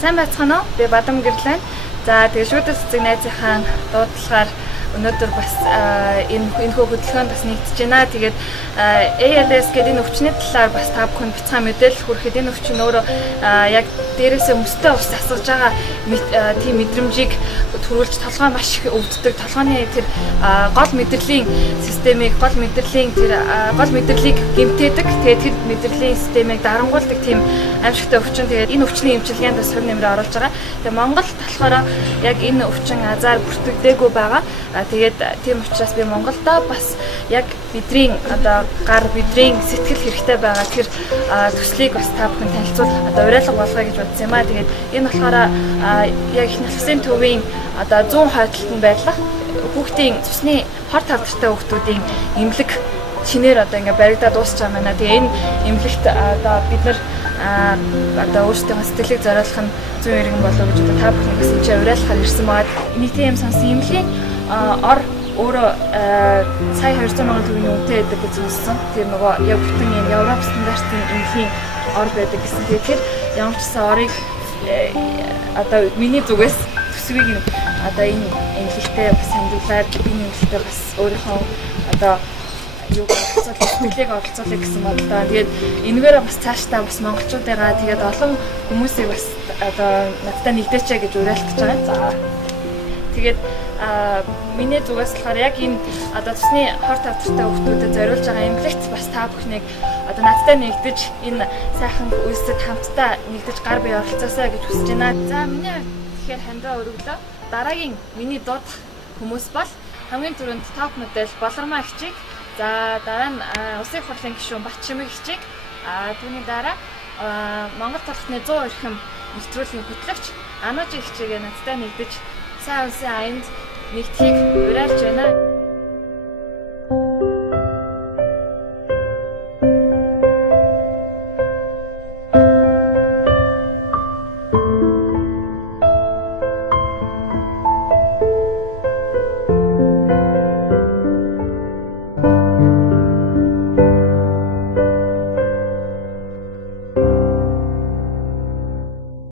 Сайн байцгаана уу? Би Бадам Гэрлэн. За тэгээ шүүдэл цэцэг найзынхаа дуудлагаар өнөөдөр бас энэ хөдөлгөөнд бас нэгдэж байна. Тэгээд ALS гэдэг энэ өвчний талаар бас та бүхэнд бяцхан мэдээлэл хүрэхэд энэ өвчин өөрөө яг дээрээсээ мөстэй ус асгаж байгаа тийм мэдрэмжийг төрүүлж толгой маш их өвддөг. Толгойн тэр гол мэдрэлийн системийг гол мэдрэлийг гэмтээдэг. Тэгээд тэр мэдрэлийн системийг дарангуулдаг тийм аимшигтай өвчин. Тэгээд энэ өвчний эмчилгээнд бас хувь нэмрээ оруулж байгаа. Тэгээд Монголд болохоор яг энэ өвчин азар бүртгэдэггүй байгаа. Тэгээд тийм учраас би Монголдо бас яг бидний бидрийн сэтгэл хэрэгтэй байгаа тэр төслийг бас та бүхэн танилцуул уриалга болгоё гэж бодсон юм аа. Тэгээд энэ болохоор яг их насны төвийн 100 хойдолтод байрлах хүүхдийн цусны хор талдартай хүүхдүүдийн эмнэлэг шинээр ингээ баригдаад дуусч байгаа байна. Тэгээ энэ эмнэлэгт бид нар өөрсдөө сэтгэлийг зориулах нь 100 эргэн болов гэж та бүхэн бас энэ чинь уриалгахаар ирсэн байгаа. Нийтийн юм сонсон эмнэлгийн өөрөө сая 200 мянган төгрөгийн үнэтэй байдаг гэж сонссон. Тэр нөгөө яг бүтэн юм Европ стандартын эмнэлгийн ор байдаг гэсэн. Тэгэхээр ямар ч гэсэн орыг миний зүгээс төсвийг энэ эмнэлэгтэй бас хандуулаад энэ эмнэлэгтэй бас өөрийнхөө сэтгэлийг оролцуулах гэсэн бодлоо. Тэгээд энэгээр бас цаашдаа бас монголчуудаа тэгээд олон хүмүүсийг бас надтай нэгдээчээ гэж уриалгах гэж байгаа. За. Тэгээд миний зүгээс болохоор яг энэ цусны хор тавтартай хүүхдүүдэд зориулж байгаа эмнэлэгт бас та бүхнийг надтай нэгдэж энэ сайхан үйлсэд хамтдаа нэгдэж гар бие оролцоосоо гэж хүсэж байна. За миний хувьд тэгэхээр хандаа өргөдлөө. Дараагийн миний дуудах хүмүүс бол хамгийн түрүүнд топ модель Болормаа хичээг. За дараа нь Улсын их хурлын гишүүн Батчимэг хичээг. Түүний дараа Монгол толготны 100 эрхэм нэвтрүүлгийн хөтлөгч Анужи хичээгээ надтай нэгдэж сайн улсын аянд нэгдэхийг уриалж байна.